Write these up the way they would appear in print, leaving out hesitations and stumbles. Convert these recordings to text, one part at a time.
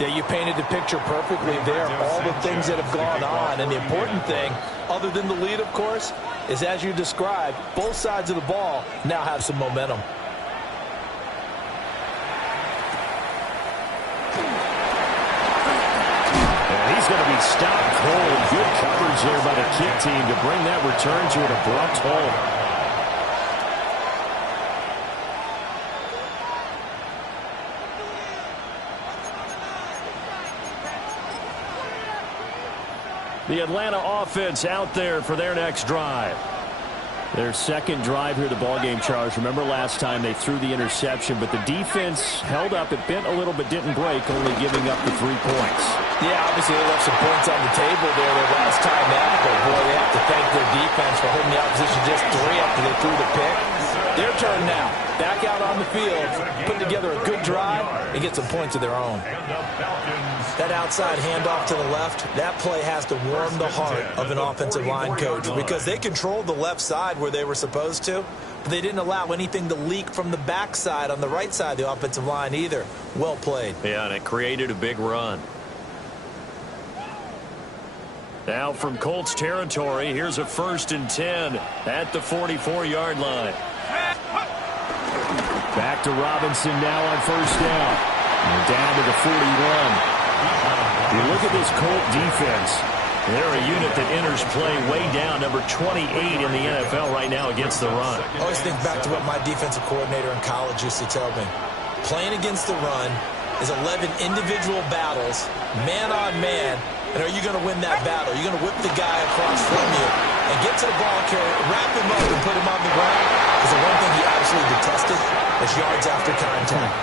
Yeah, you painted the picture perfectly there, all the things that have gone on. And the important thing, other than the lead, of course, is as you described, both sides of the ball now have some momentum. And he's going to be stopped cold. Good coverage there by the kick team to bring that return to an abrupt halt. The Atlanta offense out there for their next drive. Their second drive here, the ballgame, Charles. Remember last time they threw the interception, but the defense held up. It bent a little but didn't break, only giving up the 3 points. Yeah, obviously they left some points on the table there their last time out, but boy, they have to thank their defense for holding the opposition just 3 after they threw the pick. Their turn now. Back out on the field, put together a good drive, and get some points of their own. That outside handoff to the left, that play has to warm the heart of an offensive line coach because they controlled the left side where they were supposed to, but they didn't allow anything to leak from the backside on the right side of the offensive line either. Well played. Yeah, and it created a big run. Now from Colts territory, here's a 1st and 10 at the 44-yard line. Back to Robinson now on 1st down. And down to the 41. You look at this Colt defense. They're a unit that enters play way down, number 28 in the NFL right now against the run. I always think back to what my defensive coordinator in college used to tell me. Playing against the run is 11 individual battles, man on man, and are you going to win that battle? You're going to whip the guy across from you and get to the ball carrier, wrap him up, and put him on the ground. Because the one thing he absolutely detested is yards after contact.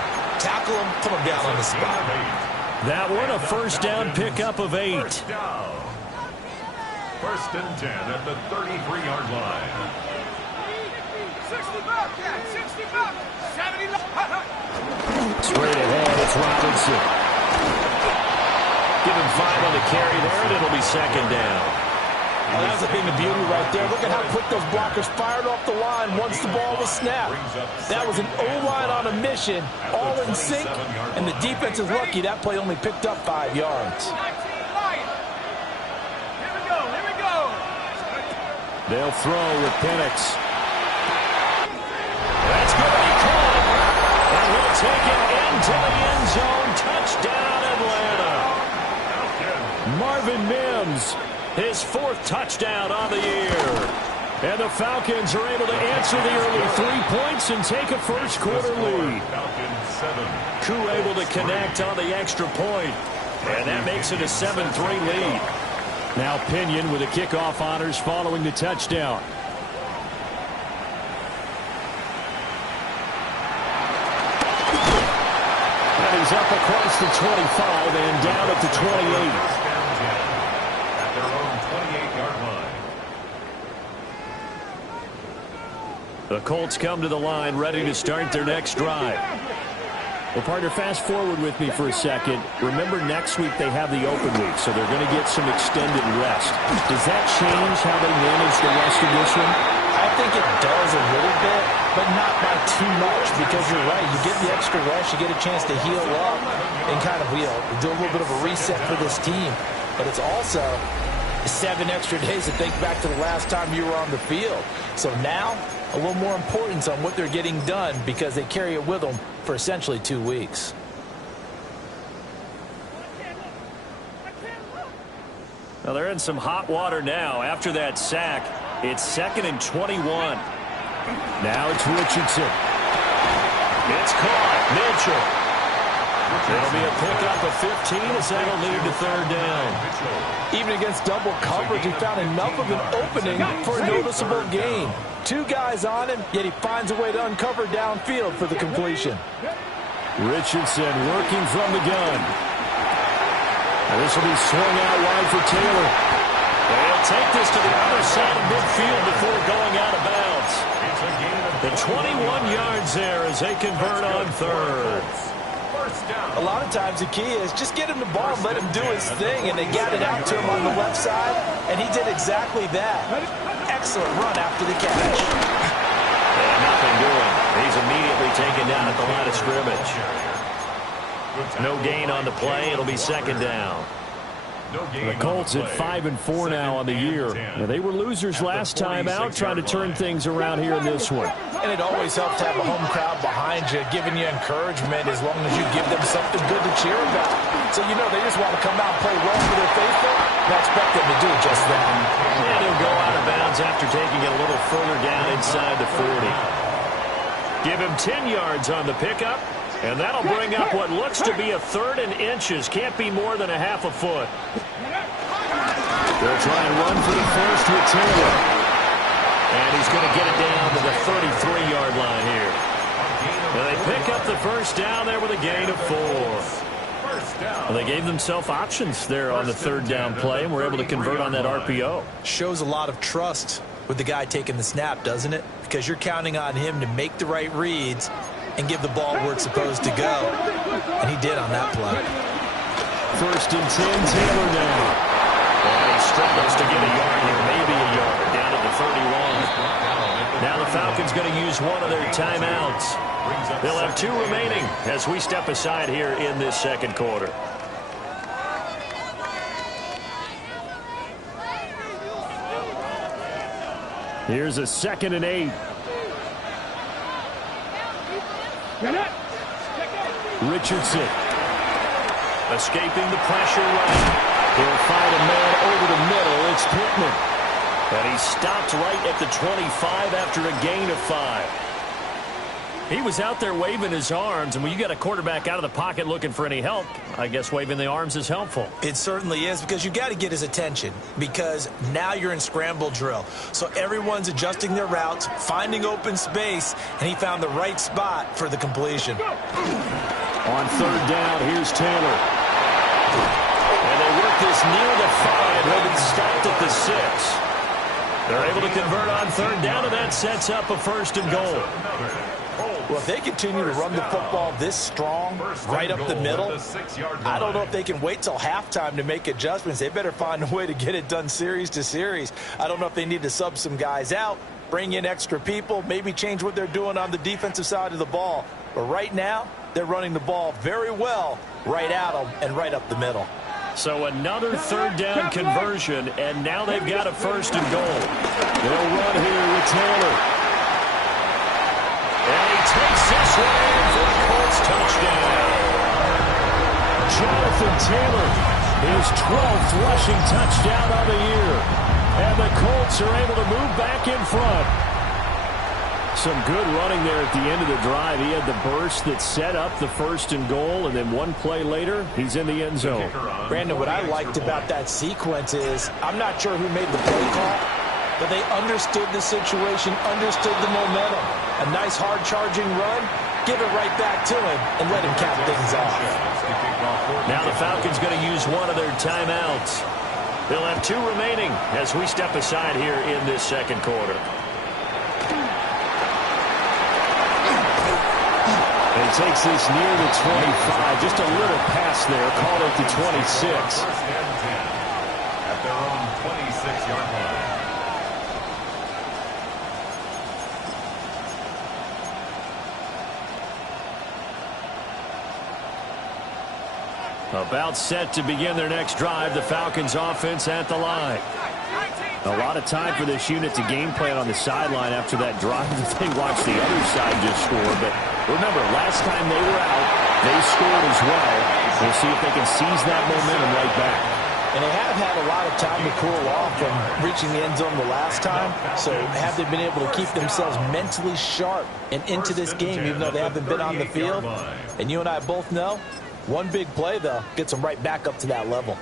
Tackle him, put him down on the spot. That one, a 1st down pickup of 8. 1st and 10 at the 33-yard line. 60 back, 60 back, 70. Straight ahead, it's Robinson. Give him 5 on the carry there, and it'll be 2nd down. Oh, that's the thing of beauty right there. Look at how quick those blockers fired off the line once the ball was snapped. That was an O-line on a mission, all in sync, and the defense is lucky that play only picked up 5 yards. Here we go, here we go. They'll throw with Penix. That's going to be caught, and he'll take it into the end zone. Touchdown, Atlanta. Marvin Mims. His 4th touchdown on the year. And the Falcons are able to answer the early 3 points and take a first-quarter lead. Koo able to connect on the extra point. And that makes it a 7-3 lead. Now Pinion with the kickoff honors following the touchdown. And he's up across the 25 and down at the 28. The Colts come to the line ready to start their next drive. Well, partner, fast forward with me for a second. Remember, next week they have the open week, so they're going to get some extended rest. Does that change how they manage the rest of this one? I think it does a little bit, but not by too much, because you're right. You get the extra rest, you get a chance to heal up and kind of do a little bit of a reset for this team. But it's also 7 extra days to think back to the last time you were on the field. So now, a little more importance on what they're getting done because they carry it with them for essentially 2 weeks. Well, they're in some hot water now. After that sack, it's 2nd and 21. Now it's Richardson. It's caught. Mitchell. It'll be a pickup of 15 as that'll lead to 3rd down. Even against double coverage, he found enough of an opening for a noticeable gain. 2 guys on him, yet he finds a way to uncover downfield for the completion. Richardson working from the gun. And this will be swung out wide for Taylor. They'll take this to the other side of midfield before going out of bounds. The 21 yards there as they convert on 3rd. A lot of times the key is just get him the ball and let him do his thing, and they got it out to him on the left side, and he did exactly that. Excellent run after the catch. And nothing doing. He's immediately taken down at the line of scrimmage. No gain on the play. It'll be second down. The Colts at 5-4 now on the year. Now, they were losers last time out, trying to turn things around here in this one. And it always helps to have a home crowd behind you, giving you encouragement as long as you give them something good to cheer about. So, you know, they just want to come out and play well for their faithful, and I expect them to do just that. And he'll go out of bounds after taking it a little further down inside the 40. Give him 10 yards on the pickup. And that'll bring up what looks to be a 3rd and inches. Can't be more than a half a foot. They'll try and run for the first with Taylor. And he's going to get it down to the 33-yard line here. And they pick up the first down there with a gain of 4. Well, they gave themselves options there on the 3rd down play, and were able to convert on that RPO. Shows a lot of trust with the guy taking the snap, doesn't it? Because you're counting on him to make the right reads and give the ball where it's supposed to go. And he did on that play. 1st and 10, Taylor now. And he struggles to get a yard here, maybe a yard, down at the 31. Now the Falcons going to use one of their timeouts. They'll have 2 remaining as we step aside here in this second quarter. Here's a 2nd and 8. Richardson escaping the pressure right. He'll find a man over the middle. It's Pittman. And he stopped right at the 25 after a gain of 5. He was out there waving his arms, and when you got a quarterback out of the pocket looking for any help, I guess waving the arms is helpful. It certainly is, because you got to get his attention, because now you're in scramble drill. So everyone's adjusting their routes, finding open space, and he found the right spot for the completion. On 3rd down, here's Taylor. And they work this near the 5. They'll be stopped at the 6. They're able to convert on 3rd down, and that sets up a 1st and goal. Well, if they continue to run the football this strong, right up the middle, I don't know if they can wait till halftime to make adjustments. They better find a way to get it done series to series. I don't know if they need to sub some guys out, bring in extra people, maybe change what they're doing on the defensive side of the ball. But right now, they're running the ball very well right at them and right up the middle. So another 3rd down conversion, and now they've got a 1st and goal. They'll run here with Taylor. And he takes this one for a Colts touchdown. Jonathan Taylor, his 12th rushing touchdown on the year. And the Colts are able to move back in front. Some good running there at the end of the drive. He had the burst that set up the 1st and goal, and then one play later, he's in the end zone. Brandon, what I liked about that sequence is, I'm not sure who made the play call, but they understood the situation, understood the momentum. A nice hard-charging run, give it right back to him, and let him cap things off. Now the Falcons going to use one of their timeouts. They'll have 2 remaining as we step aside here in this second quarter. And he takes this near the 25. Just a little pass there. Call it the 26. At their own 26-yard line. About set to begin their next drive. The Falcons offense at the line. A lot of time for this unit to game plan on the sideline after that drive. They watched the other side just score. But remember, last time they were out, they scored as well. We'll see if they can seize that momentum right back. And they have had a lot of time to cool off from reaching the end zone the last time. So have they been able to keep themselves mentally sharp and into this game, even though they haven't been on the field? And you and I both know, one big play, though, gets them right back up to that level.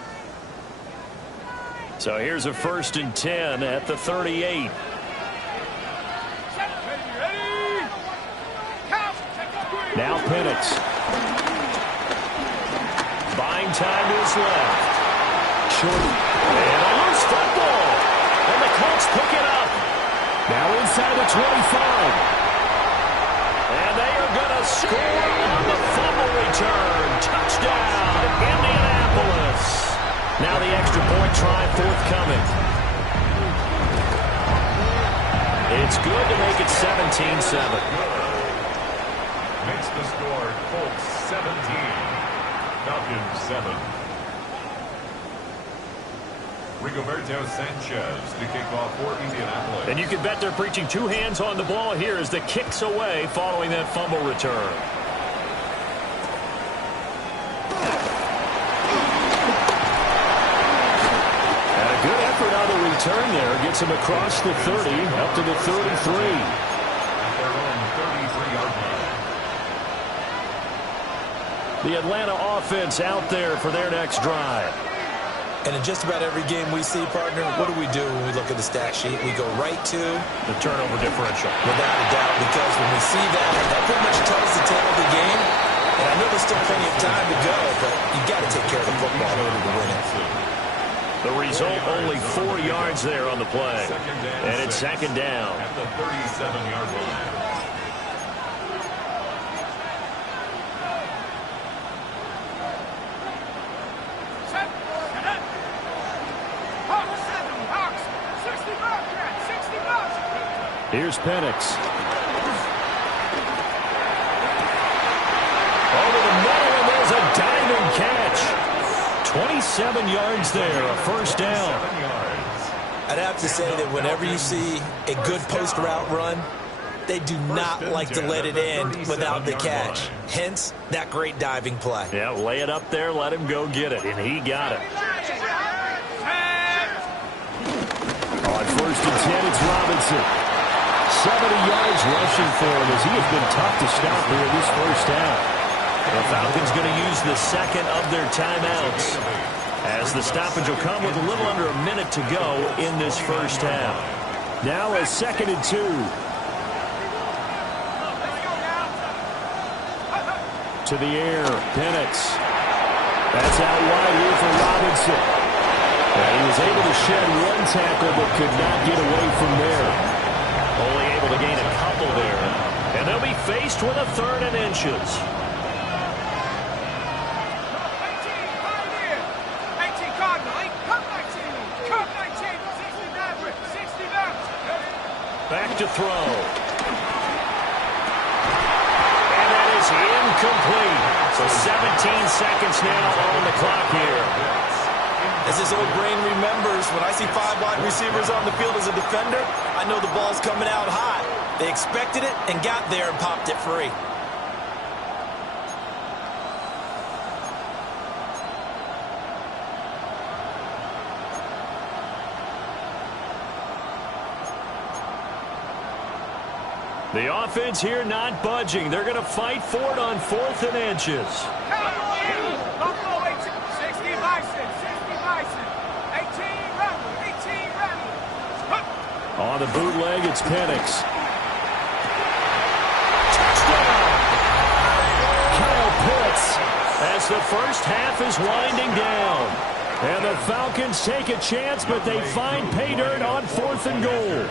So here's a 1st and 10 at the 38. Now Penix. Buying time to his left. Short. And a loose football. And the Colts pick it up. Now inside the 25. And they are going to score on the fumble return. Touchdown, Indianapolis. Now the extra point try forthcoming. It's good to make it 17-7. Makes the score Colts 17. Falcons 7. Rigoberto Sanchez to kick off for Indianapolis. And you can bet they're preaching two hands on the ball here as the kick's away following that fumble return. And a good effort on the return there. Gets him across the 30, up to the 33. At their own 33-yard line. The Atlanta offense out there for their next drive. And in just about every game we see, partner, what do we do when we look at the stat sheet? We go right to the turnover differential. Without a doubt, because when we see that, that pretty much tells the tale of the game. And I know there's still plenty of time to go, but you've got to take care of the football in order to win it. The result, only 4 yards there on the play. And it's second down. At the 37-yard line. Here's Penix. Over the middle, and there's a diving catch. 27 yards there, a first down. I'd have to say that whenever you see a good post route run, they do not like to let it end without the catch. Hence, that great diving play. Yeah, lay it up there, let him go get it, and he got it. On first and 10, it's Robinson. 70 yards rushing for him as he has been tough to stop here this first half. The Falcons going to use the second of their timeouts as the stoppage will come with a little under a minute to go in this first half. Now a 2nd and 2. To the air, Penix. That's out wide here for Robinson. And he was able to shed one tackle but could not get away from there. Only able to gain a couple there. And they'll be faced with a 3rd and inches. 18 Cardinal, 19, 60 Back to throw. And that is incomplete. So 17 seconds now on the clock here. As his old brain remembers, when I see 5 wide receivers on the field as a defender, I know the ball's coming out high. They expected it and got there and popped it free. The offense here not budging. They're going to fight for it on 4th and inches. Buffalo 18, 60 Bison, 60 Bison, 18 Rebel, 18 Rebel. On the bootleg, it's Penix. Kyle Pitts as the first half is winding down. And the Falcons take a chance, but they find pay dirt on 4th and goal.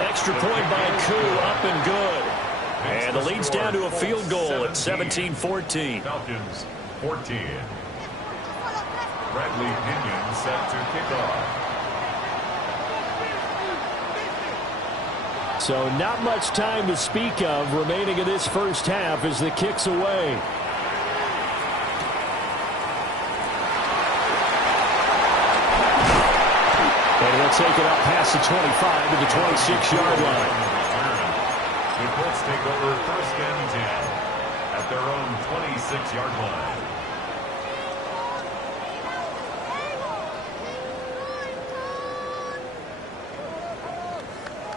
Extra point by Koo, up and good. And the lead's down to a field goal at 17-14. Falcons 14. Bradley Pinion set to kick off. So not much time to speak of remaining in this first half as the kick's away. And he'll take it up past the 25 to the 26-yard line. The Colts take over 1st and 10 at their own 26-yard line.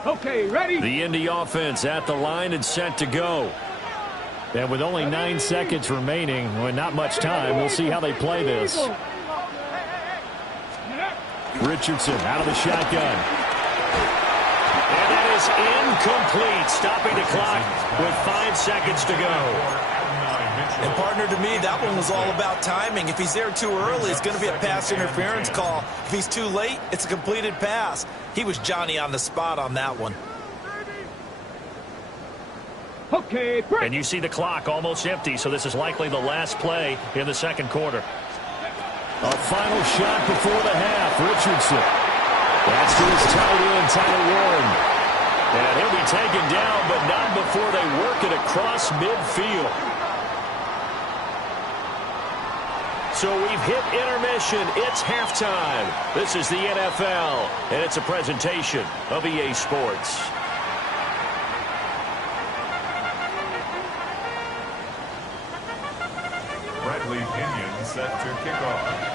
Okay, ready? The Indy offense at the line and set to go. And with only 9 seconds remaining, well, not much time, we'll see how they play this. Richardson out of the shotgun. And that is incomplete, stopping the clock with 5 seconds to go. And partner, to me, that one was all about timing. If he's there too early, it's going to be a pass interference call. If he's too late, it's a completed pass. He was Johnny on the spot on that one. Okay, break. And you see the clock almost empty, so this is likely the last play in the second quarter. A final shot before the half. Richardson. That's to his tight end, Tyler Warren. And he'll be taken down, but not before they work it across midfield. So we've hit intermission. It's halftime. This is the NFL, and it's a presentation of EA Sports. Bradley Pinion set to kick off.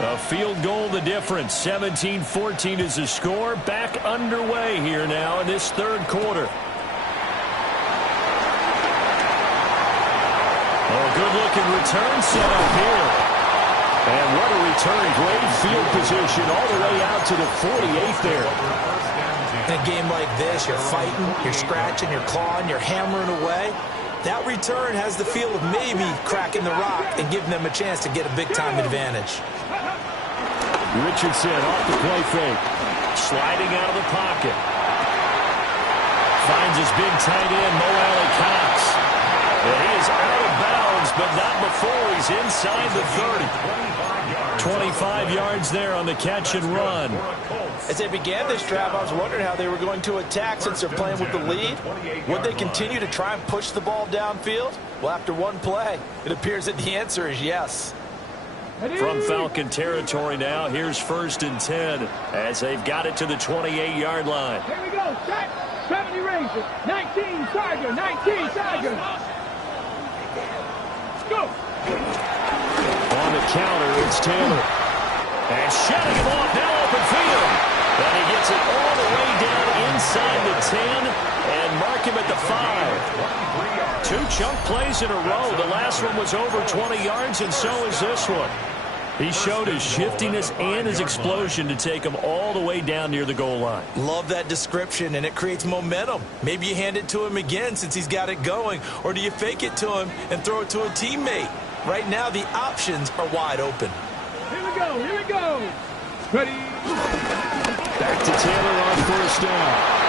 A field goal the difference. 17-14 is the score. Back underway here now in this third quarter. Oh, good-looking return set up here. And what a return. Great field position all the way out to the 48 there. In a game like this, you're fighting, you're scratching, you're clawing, you're hammering away. That return has the feel of maybe cracking the rock and giving them a chance to get a big-time advantage. Richardson off the play fake. Sliding out of the pocket. Finds his big tight end, Mo Alley-Cox. And he is out of bounds, but not before he's inside the 30. 25 yards there on the catch and run. As they began this drive, I was wondering how they were going to attack since they're playing with the lead. Would they continue to try and push the ball downfield? Well, after one play, it appears that the answer is yes. From Falcon territory now, here's 1st and 10 as they've got it to the 28-yard line. Here we go. Set. 70 Rangers. 19 Tiger. 19 Tiger. Let's go. On the counter, it's Taylor. And shutting him off now open field. And he gets it all the way down inside the 10 and mark him at the 5. 2 chunk plays in a row. The last one was over 20 yards, and so is this one. He showed his shiftiness and his explosion to take him all the way down near the goal line. Love that description, and it creates momentum. Maybe you hand it to him again since he's got it going, or do you fake it to him and throw it to a teammate? Right now, the options are wide open. Here we go. Here we go. Ready. Back to Taylor on 1st down.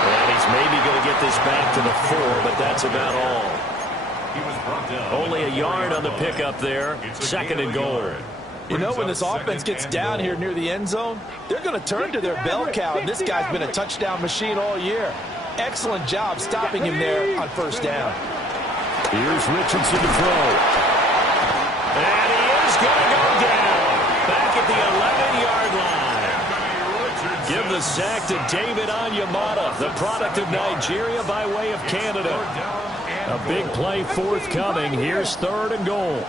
And he's maybe going to get this back to the 4, but that's about all. He was brought down. Only a yard on the pickup there. 2nd and goal. You know, when this offense gets down here near the end zone, they're going to turn to their bell cow, and this guy's been a touchdown machine all year. Excellent job stopping him there on 1st down. Here's Richardson to throw. And he is going to go down. Back at the 11-yard line. Give the sack to David Onyemata, the product of Nigeria by way of Canada. A big play forthcoming. Here's 3rd and goal.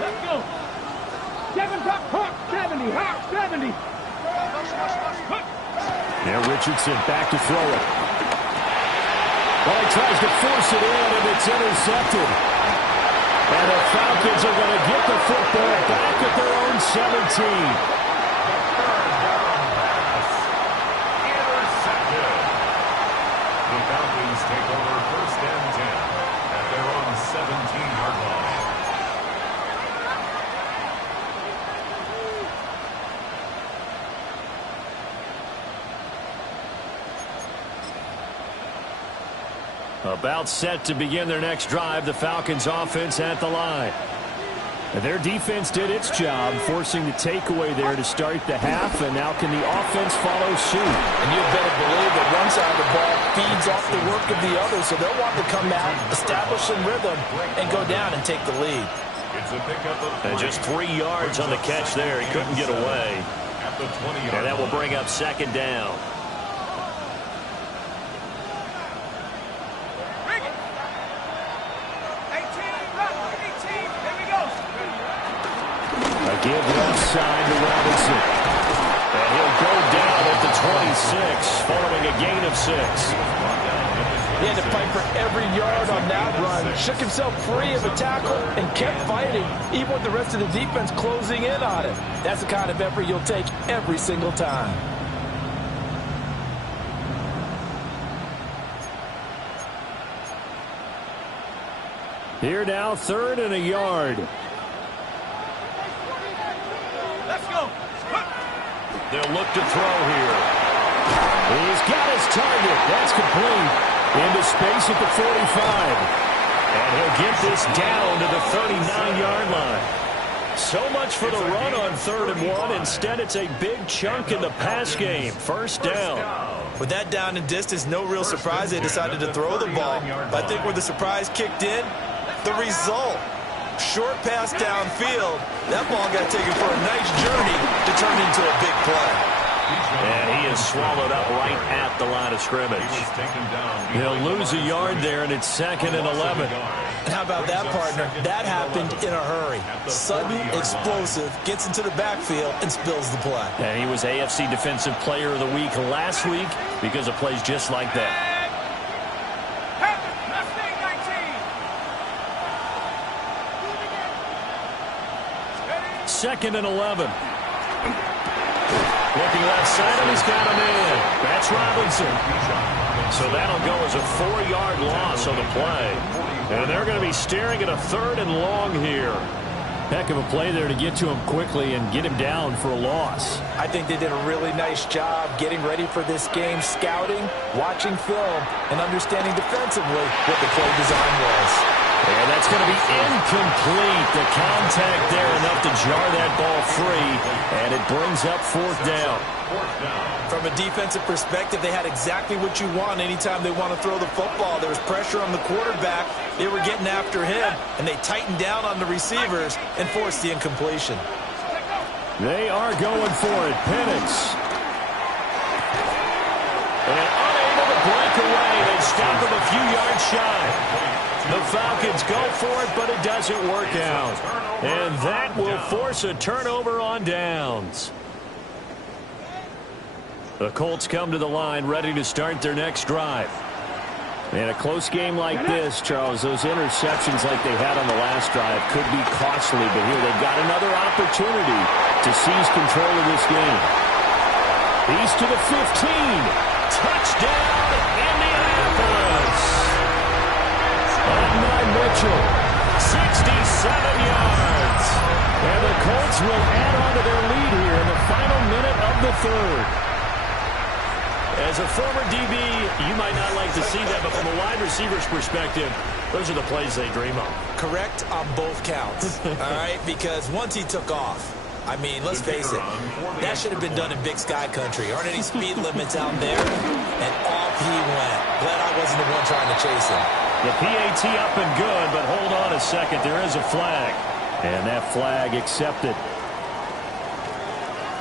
Let's go. 7 top Hawk 70. Hawk 70. Now Richardson back to throw it. Well, he tries to force it in, and it's intercepted. And the Falcons are going to get the football back at their own 17. The Falcons take over 1st and 10 at their own 17-yard line. About set to begin their next drive, the Falcons offense at the line. And their defense did its job, forcing the takeaway there to start the half, and now can the offense follow suit? And you better believe that one side of the ball feeds off the work of the other, so they'll want to come out, establish some rhythm, and go down and take the lead. It's a pickup of And just 3 yards on the catch there. He couldn't get away. at the 20-yard And that will line. bring up 2nd down. Give left side to Robinson. And he'll go down at the 26, following a gain of 6. He had to fight for every yard on that run, shook himself free of a tackle, and kept fighting, even with the rest of the defense closing in on him. That's the kind of effort you'll take every single time. Here now, 3rd and a yard. Let's go. They'll look to throw here. He's got his target. That's complete. Into space at the 45. And he'll get this down to the 39-yard line. So much for the run on 3rd and 1. Instead, it's a big chunk in the pass game. First down. With that down and distance, no real surprise they decided to throw the ball. But I think where the surprise kicked in, the result. Short pass downfield. That ball got taken for a nice journey to turn into a big play. And he is swallowed up right at the line of scrimmage. He'll lose a yard there, and it's 2nd and 11. And how about that, partner? That happened in a hurry. Sudden, explosive, gets into the backfield, and spills the play. And he was AFC Defensive Player of the Week last week because of plays just like that. 2nd and 11. Looking left side, and he's got him in. That's Robinson. So that'll go as a 4-yard loss on the play. And they're going to be staring at a 3rd and long here. Heck of a play there to get to him quickly and get him down for a loss. I think they did a really nice job getting ready for this game, scouting, watching film, and understanding defensively what the play design was. And that's going to be incomplete. The contact there enough to jar that ball free, and it brings up 4th down. From a defensive perspective, they had exactly what you want anytime they want to throw the football. There was pressure on the quarterback. They were getting after him, and they tightened down on the receivers and forced the incompletion. They are going for it. Penix. And unable to break away. They stop him a few yards shy. The Falcons go for it, but it doesn't work out. And that will force a turnover on downs. The Colts come to the line ready to start their next drive. In a close game like this, Charles, those interceptions like they had on the last drive could be costly, but here they've got another opportunity to seize control of this game. He's to the 15. Touchdown, Indianapolis. And Mitchell, 67 yards. And the Colts will add on to their lead here in the final minute of the 3rd. As a former DB, you might not like to see that, but from a wide receiver's perspective, those are the plays they dream of. Correct on both counts, all right? Because once he took off, I mean, let's face it, that should have been done in Big Sky Country. Aren't any speed limits out there? And off he went. Glad I wasn't the one trying to chase him. The PAT up and good, but hold on a second. There is a flag. And that flag accepted.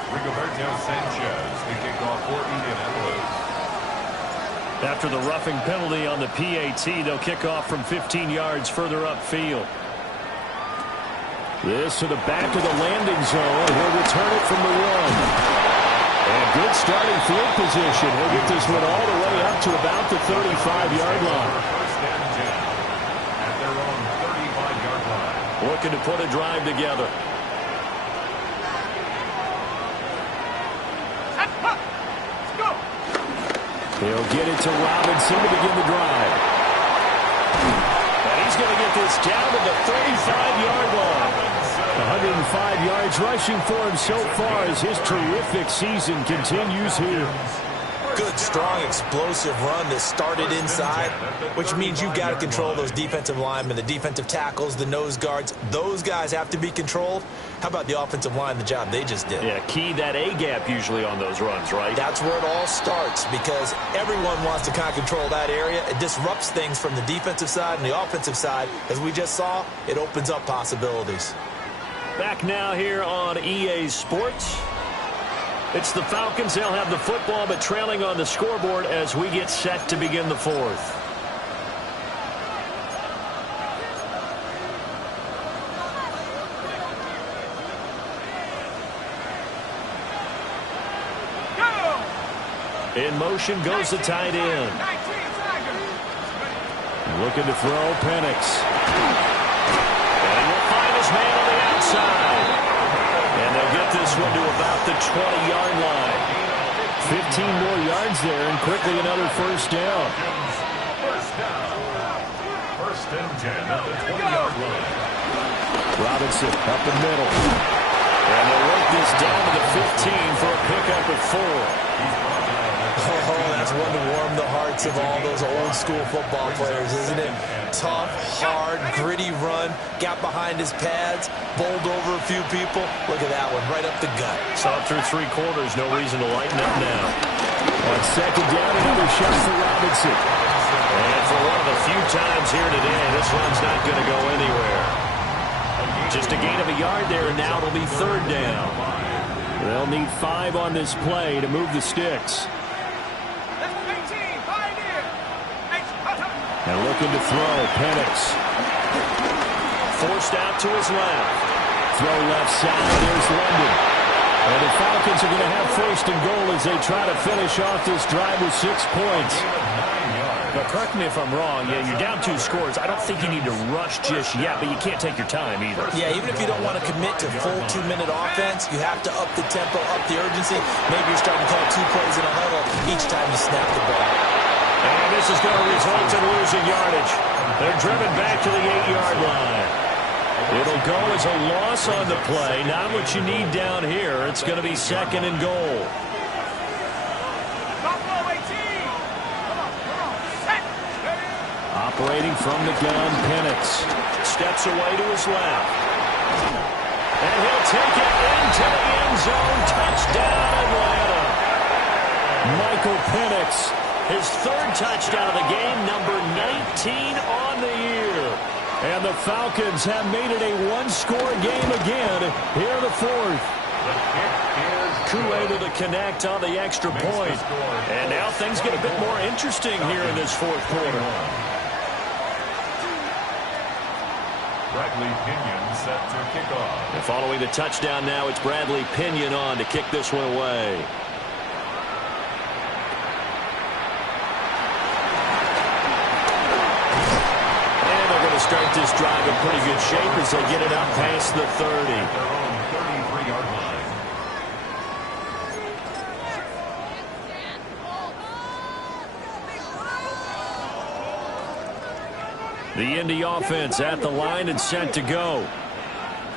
Rigoberto Sanchez, the kickoff for Indianapolis. After the roughing penalty on the PAT, they'll kick off from 15 yards further upfield. This to the back of the landing zone. He'll return it from the run. And good starting field position. He'll get this one all the way up to about the 35-yard line. First and 10 at their own 35-yard line. Looking to put a drive together. He'll get it to Robinson to begin the drive. And he's going to get this down to the 35-yard line. 105 yards rushing for him so far as his terrific season continues here. Good, strong, explosive run that started inside, which means you've got to control those defensive linemen, the defensive tackles, the nose guards. Those guys have to be controlled. How about the offensive line, the job they just did? Yeah, key that A-gap usually on those runs, right? That's where it all starts because everyone wants to kind of control that area. It disrupts things from the defensive side and the offensive side. As we just saw, it opens up possibilities. Back now here on EA Sports. It's the Falcons. They'll have the football, but trailing on the scoreboard as we get set to begin the 4th. In motion goes the tight end. Looking to throw, Penix. And he'll find his man on the outside. And they'll get this one to about the 20-yard line. 15 more yards there, and quickly another first down. First and 10 at the 20-yard line. Robinson up the middle. And they'll work this down to the 15 for a pickup of 4. Oh, that's one to warm the hearts hallmarks of all those old school football players, isn't it? Tough, hard, gritty run, got behind his pads, bowled over a few people. Look at that one, right up the gut. Saw it through 3 quarters, no reason to lighten up now. On second down, another shot for Robinson. And for one of the few times here today, this one's not going to go anywhere. Just a gain of a yard there, and now it'll be 3rd down. They'll need 5 on this play to move the sticks. And looking to throw, Penix. Forced out to his left. Throw left side, there's London. And the Falcons are going to have 1st and goal as they try to finish off this drive with 6 points. Now, correct me if I'm wrong. Yeah, you're down 2 scores. I don't think you need to rush just yet, but you can't take your time either. Yeah, even if you don't want to commit to full 2-minute offense, you have to up the tempo, up the urgency. Maybe you're starting to call 2 plays in a huddle each time you snap the ball. And this is going to result in losing yardage. They're driven back to the 8-yard line. It'll go as a loss on the play. Not what you need down here. It's going to be 2nd and goal. Operating from the gun, Penix. Steps away to his left. And he'll take it into the end zone. Touchdown, Atlanta. Michael Penix, his 3rd touchdown of the game, number 19 on the year. And the Falcons have made it a 1-score game again here in the 4th. Koo able to connect on the extra point. And now things get a bit more interesting here in this 4th quarter. Bradley Pinion set to kick off. And following the touchdown now, it's Bradley Pinion on to kick this one away. And they're going to start this drive in pretty good shape as they get it up past the 30. Their own 33-yard line. The Indy offense at the line and set to go.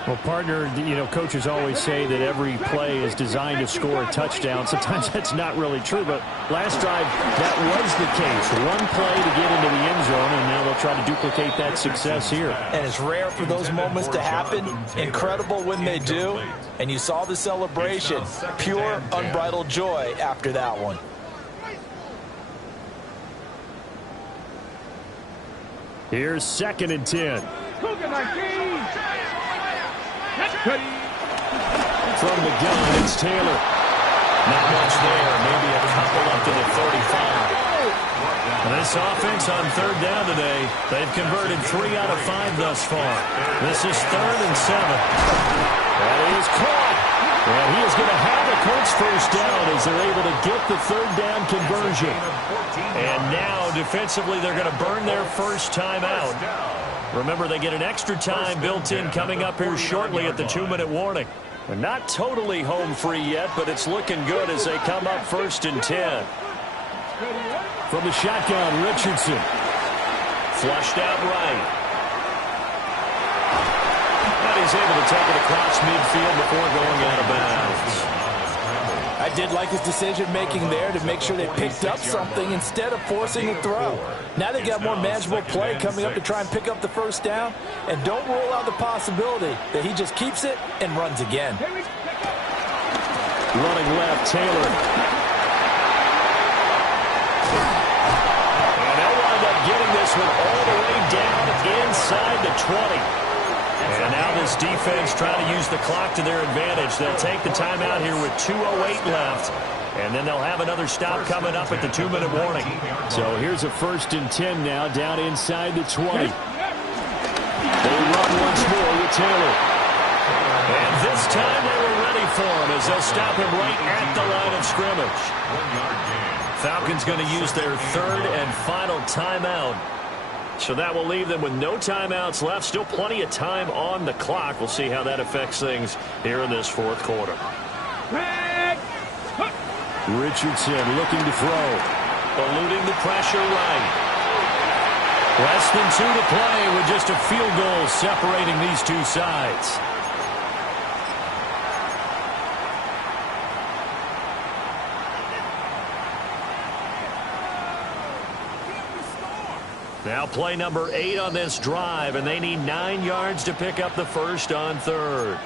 Well, partner, coaches always say that every play is designed to score a touchdown. Sometimes that's not really true, but last drive, that was the case. 1 play to get into the end zone, and now they'll try to duplicate that success here. And it's rare for those moments to happen. Incredible when they do. And you saw the celebration. Pure, unbridled joy after that one. Here's 2nd and 10. From the gun, it's Taylor. Not much there. Maybe a couple up to the 35. This offense on 3rd down today, they've converted 3 out of 5 thus far. This is 3rd and 7. That is caught. And he is going to have a Colts 1st down as they're able to get the 3rd down conversion. And now, defensively, they're going to burn their 1st time out. Remember, they get an extra time built in coming up here shortly at the 2-minute warning. They're not totally home free yet, but it's looking good as they come up 1st and 10. From the shotgun, Richardson. Flushed out right. And he's able to take it across midfield before going out of bounds. I did like his decision-making there to make sure they picked up something instead of forcing a throw. Now they got more manageable play coming up to try and pick up the 1st down. And don't rule out the possibility that he just keeps it and runs again. Running left, Taylor. And they'll wind up getting this one all the way down inside the 20. And now this defense trying to use the clock to their advantage. They'll take the timeout here with 2:08 left. And then they'll have another stop coming up at the 2-minute warning. So here's a 1st and 10 now down inside the 20. They run once more with Taylor. And this time they were ready for him as they'll stop him right at the line of scrimmage. Falcons going to use their 3rd and final timeout. So that will leave them with no timeouts left. Still plenty of time on the clock. We'll see how that affects things here in this 4th quarter. Richardson looking to throw. Eluding the pressure right. Less than 2 to play with just a field goal separating these two sides. Now play number 8 on this drive, and they need 9 yards to pick up the first on third.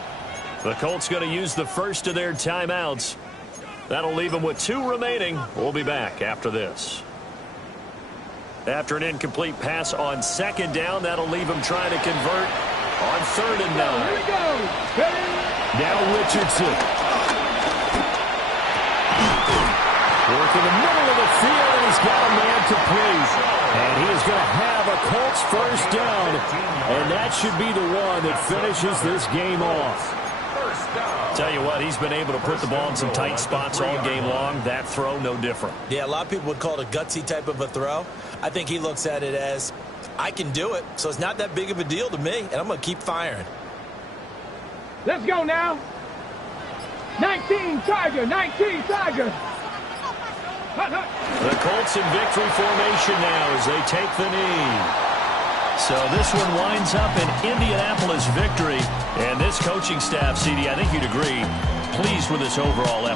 The Colts going to use the first of their timeouts. That'll leave them with 2 remaining. We'll be back after this. After an incomplete pass on second down, that'll leave them trying to convert on 3rd and 9. Here we go. Now Richardson. Work in the middle of the field, and he's got a man complete. And he is going to have a Colts first down, and that should be the one that finishes this game off. Tell you what, he's been able to put the ball in some tight spots all game long. That throw, no different. Yeah, a lot of people would call it a gutsy type of a throw. I think he looks at it as, I can do it, so it's not that big of a deal to me, and I'm going to keep firing. Let's go now. 19 Tiger, 19 Tiger. The Colts in victory formation now as they take the knee. So this one winds up an Indianapolis victory. And this coaching staff, CD, I think you'd agree, pleased with this overall effort.